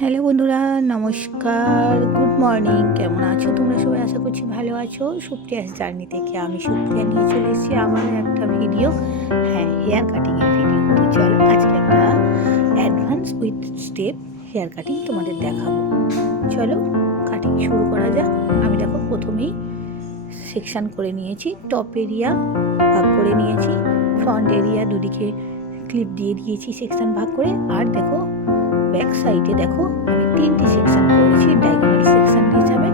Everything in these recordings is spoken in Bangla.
হ্যালো বন্ধুরা, নমস্কার, গুড মর্নিং। কেমন আছো তোমরা সবাই? আশা করছি ভালো আছো। সুপ্রিয়াস জার্নি থেকে আমি সুপ্রিয়া নিয়ে চলে এসেছি আমার একটা ভিডিও, হেয়ার কাটিংয়ের ভিডিও। তো চলো আজকে একটা advance with step hair cutting তোমাদের দেখাবো। চলো কাটিং শুরু করা যাক। আমি দেখো প্রথমেই সেকশান করে নিয়েছি, টপ এরিয়া ভাগ করে নিয়েছি, ফ্রন্ট এরিয়া দুদিকে ক্লিপ দিয়ে দিয়েছি সেকশান ভাগ করে। আর দেখো ব্যাক সাইডে দেখো আমি 3টি সেকশন করেছি ডায়াগোনাল সেকশন হিসাবে।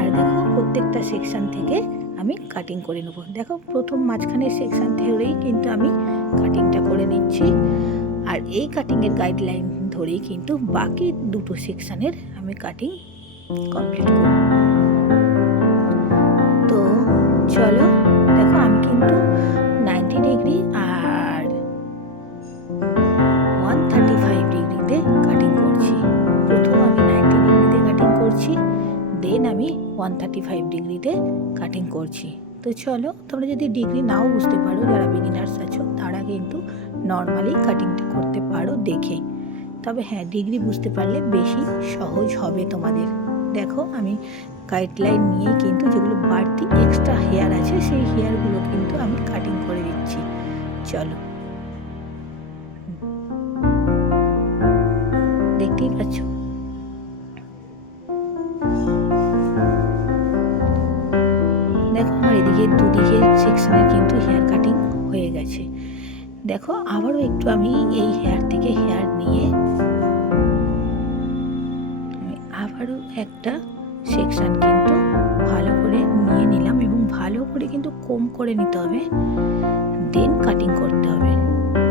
আর দেখো প্রত্যেকটা সেকশন থেকে আমি কাটিং করে নেব। দেখো প্রথম মাঝখানের সেকশন ধরেই কিন্তু আমি কাটিংটা করে নিচ্ছি। আর এই কাটিংয়ের গাইডলাইন ধরেই কিন্তু বাকি দুটো সেকশনের আমি কাটিং কমপ্লিট করব। তো চলো দেখো আমি কিন্তু 90 ডিগ্রি আর 135 ডিগ্রিতে কাটিং করছি। প্রথম আমি 90 ডিগ্রিতে কাটিং করছি, দেন আমি 135 ডিগ্রিতে কাটিং করছি। তো চলো তোমরা যদি ডিগ্রি নাও বুঝতে পারো, যারা বিগিনার্স আছো তারা কিন্তু নর্মালি কাটিংটা করতে পারো দেখে। তবে হ্যাঁ, ডিগ্রি বুঝতে পারলে বেশি সহজ হবে তোমাদের। দেখো আমি গাইডলাইন নিয়ে কিন্তু যেগুলো বাড়তি এক্সট্রা হেয়ার আছে সেই হেয়ারগুলো কিন্তু আমি কাটিং করে দিচ্ছি। চলো দেখতেই পাচ্ছ। দেখো আমার এদিকে দুদিকে সেকশনের কিন্তু হেয়ার কাটিং হয়ে গেছে। দেখো আবারও একটু আমি এই হেয়ার থেকে হেয়ার নিয়ে আবারও একটা সেকশন কিন্তু ভালো করে নিয়ে নিলাম, এবং ভালো করে কিন্তু কম করে নিতে হবে, দেন কাটিং করতে হবে।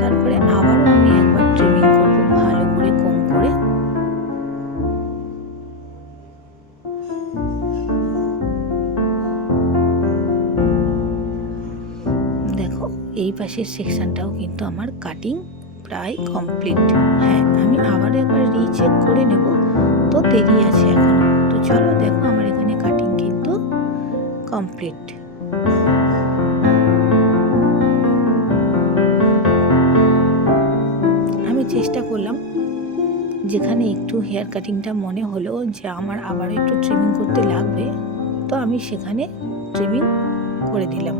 তারপরে আবারও আমি একবার ট্রিমিং করব ভালো করে কম করে। দেখো এই পাশের সেকশনটাও কিন্তু আমার কাটিং প্রায় কমপ্লিট। হ্যাঁ, আমি আবার একবার রিচেক করে নেব, তো দেরি আছে এখনো। তো চলো দেখো আমার এখানে কাটিং কিন্তু কমপ্লিট। আমি চেষ্টা করলাম, যেখানে একটু হেয়ার কাটিংটা মনে হলো যে আমার আবার একটু ট্রিমিং করতে লাগবে, তো আমি সেখানে ট্রিমিং করে দিলাম।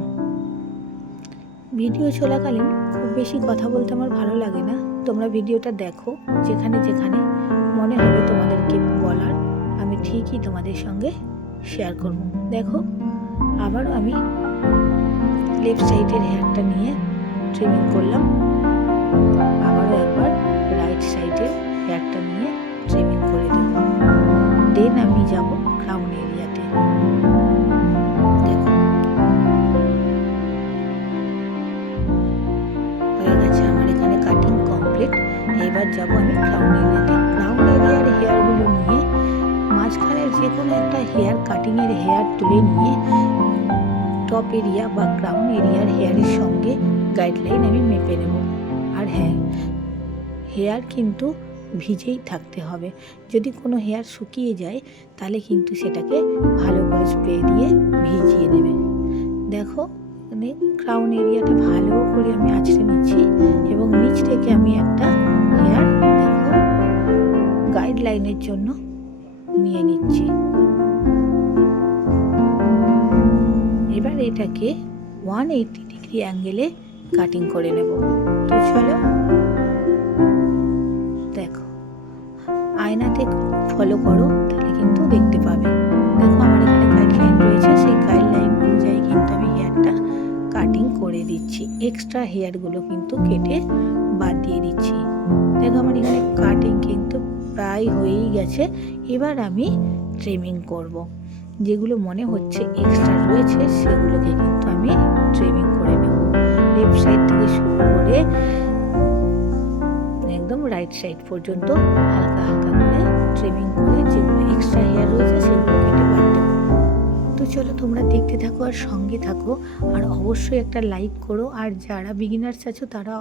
ভিডিও চলাকালীন খুব বেশি কথা বলতে আমার ভালো লাগে না। তোমরা ভিডিওটা দেখো, যেখানে যেখানে মনে হবে তোমাদেরকে বলার আমি ঠিকই তোমাদের সঙ্গে শেয়ার করব। দেখো আবার আমি লেফট সাইডের হেয়ারটা নিয়ে ট্রিমিং করলাম, আবারও একবার রাইট সাইডের হেয়ারটা নিয়ে ট্রিমিং করে দেব, দেন আমি যাব ক্রাউন এরিয়াতে। দেখো হয়ে গেছে আমার এখানে কাটিং কমপ্লিট। এবার যাব আমি ক্রাউন এরিয়াতে। ক্রাউন এরিয়ার হেয়ারগুলো নিয়ে মাঝখানের যে কোনো একটা হেয়ার কাটিংয়ের হেয়ার তুলে নিয়ে টপ এরিয়া বা ক্রাউন এরিয়ার হেয়ারের সঙ্গে গাইডলাইন আমি মেপে নেব। আর হ্যাঁ, হেয়ার কিন্তু ভিজেই থাকতে হবে। যদি কোনো হেয়ার শুকিয়ে যায় তাহলে কিন্তু সেটাকে ভালো করে স্প্রে দিয়ে ভিজিয়ে নেবে। দেখো মানে ক্রাউন এরিয়াটা ভালো করে আমি আঁচড়ে নিচ্ছি, এবং নিচ থেকে আমি একটা হেয়ার দেখো গাইডলাইনের জন্য নিয়ে নিচ্ছি। এবার এটাকে 180 ডিগ্রি অ্যাঙ্গেলে কাটিং করে নেব। তো চলো দেখো, আয়নাতে ফলো করো তাহলে কিন্তু দেখতে পাবে। দেখো আমার এখানে গাইডলাইন রয়েছে, সেই গাইডলাইন অনুযায়ী কিন্তু আমি হেয়ারটা কাটিং করে দিচ্ছি। এক্সট্রা হেয়ারগুলো কিন্তু কেটে বাদ দিয়ে দিচ্ছি। দেখো আমার এখানে কাটিং কিন্তু প্রায় হয়েই গেছে। এবার আমি ট্রিমিং করব। যেগুলো মনে হচ্ছে এক্সট্রা রয়েছে সেগুলোকে কিন্তু আমি ট্রিমিং করে নেব। লেফট সাইড থেকে শুরু করে একদম রাইট সাইড পর্যন্ত হালকা হালকা করে ট্রিমিং করে যেগুলো এক্সট্রা হেয়ার রয়েছে সেগুলো কেটে বাদ দেবো। তো চলো তোমরা দেখতে থাকো আর সঙ্গে থাকো, আর অবশ্যই একটা লাইক করো। আর যারা বিগিনার্স আছো তারা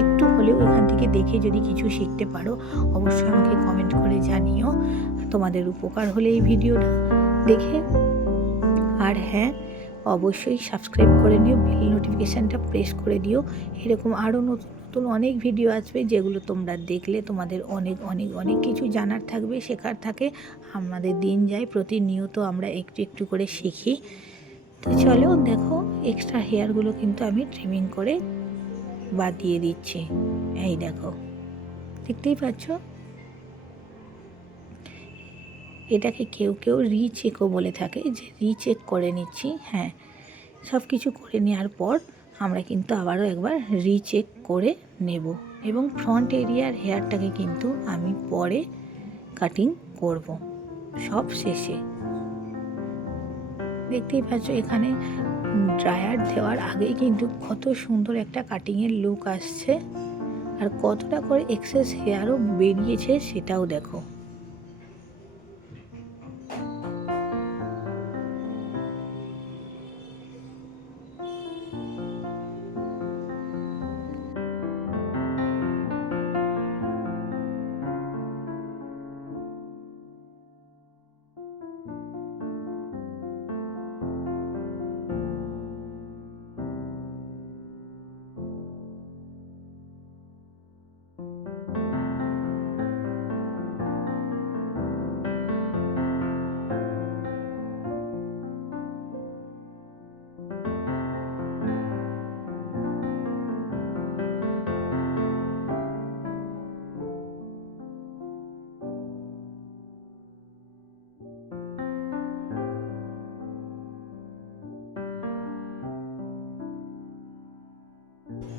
একটু হলেও এখান থেকে দেখে যদি কিছু শিখতে পারো অবশ্যই আমাকে কমেন্ট করে জানিও, তোমাদের উপকার হলে এই ভিডিওটা দেখে। আর হ্যাঁ, অবশ্যই সাবস্ক্রাইব করে নিও, বেল নোটিফিকেশানটা প্রেস করে দিও। এরকম আরও নতুন নতুন অনেক ভিডিও আসবে, যেগুলো তোমরা দেখলে তোমাদের অনেক অনেক অনেক কিছু জানার থাকবে, শেখার থাকে। আমাদের দিন যায়, প্রতিনিয়ত আমরা একটু একটু করে শিখি। তো চলো দেখো, এক্সট্রা হেয়ারগুলো কিন্তু আমি ট্রিমিং করে বাদ দিয়ে দিচ্ছি। এই দেখো, দেখতেই পাচ্ছ। এটাকে কেউ কেউ রিচেকও বলে থাকে, যে রিচেক করে নিচ্ছি। হ্যাঁ, সব কিছু করে নেওয়ার পর আমরা কিন্তু আবারও একবার রিচেক করে নেব। এবং ফ্রন্ট এরিয়ার হেয়ারটাকে কিন্তু আমি পরে কাটিং করব, সব শেষে। দেখতেই পাচ্ছ এখানে ড্রায়ার দেওয়ার আগেই কিন্তু কত সুন্দর একটা কাটিংয়ের লুক আসছে, আর কতটা করে এক্সেস হেয়ারও বেরিয়েছে সেটাও দেখো।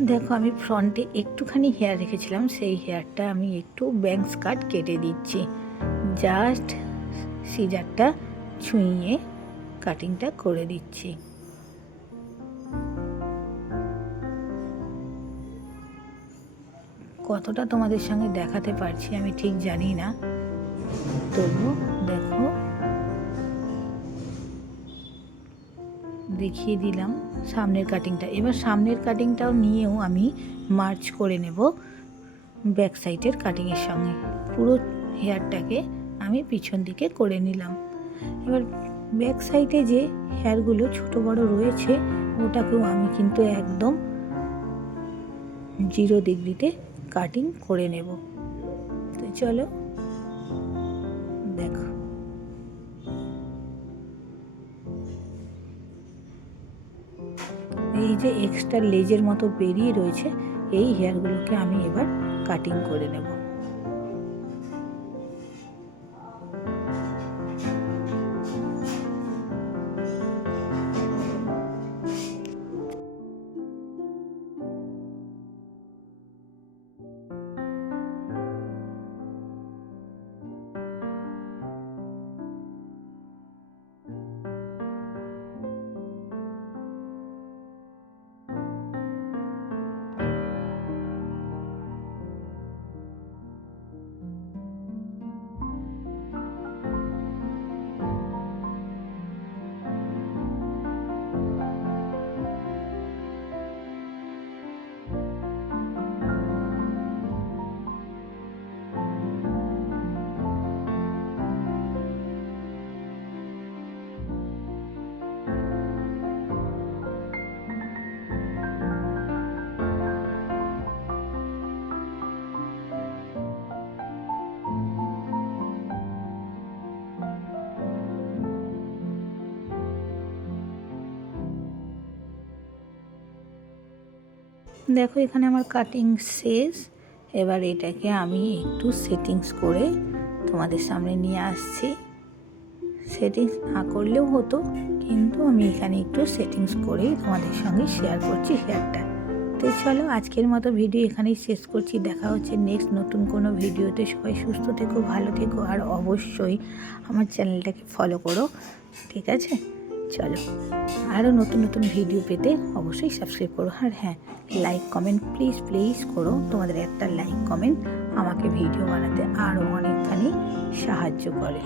দেখো, আমি ফ্রন্টে একটুখানি হেয়ার রেখেছিলাম, সেই হেয়ারটা আমি একটু ব্যাংকস কাট কেটে দিচ্ছি। জাস্ট সিজারটা ছুঁয়ে কাটিংটা করে দিচ্ছি। কতটা তোমাদের সঙ্গে দেখাতে পারছি আমি ঠিক জানি না, তবু দেখো দেখিয়ে দিলাম সামনের কাটিংটা। এবার সামনের কাটিংটাও নিয়েও আমি মার্চ করে নেব ব্যাক সাইডের কাটিংয়ের সঙ্গে। পুরো হেয়ারটাকে আমি পিছন দিকে করে নিলাম। এবার ব্যাক সাইডে যে হেয়ারগুলো ছোট বড় রয়েছে, ওটাকেও আমি কিন্তু একদম 0 ডিগ্রিতে কাটিং করে নেব। তো চলো দেখো, এই যে এক্সট্রা লেজের মতো বেরিয়ে রয়েছে, এই হেয়ারগুলোকে আমি এবার কাটিং করে নেব। দেখো, এখানে আমার কাটিং শেষ। এবার এটাকে আমি একটু সেটিংস করে তোমাদের সামনে নিয়ে আসছি। সেটিংস না করলেও হতো, কিন্তু আমি এখানে একটু সেটিংস করেই তোমাদের সঙ্গে শেয়ার করছি হেয়ারটা। তো চলো, আজকের মতো ভিডিও এখানেই শেষ করছি। দেখা হচ্ছে নেক্সট নতুন কোনো ভিডিওতে। সবাই সুস্থ থেকো, ভালো থেকো, আর অবশ্যই আমার চ্যানেলটাকে ফলো করো, ঠিক আছে? চলো, আরও নতুন নতুন ভিডিও পেতে অবশ্যই সাবস্ক্রাইব করো। আর হ্যাঁ, লাইক কমেন্ট প্লিজ প্লিজ করো। তোমাদের একটা লাইক কমেন্ট আমাকে ভিডিও বানাতে আরও অনেকখানি সাহায্য করে।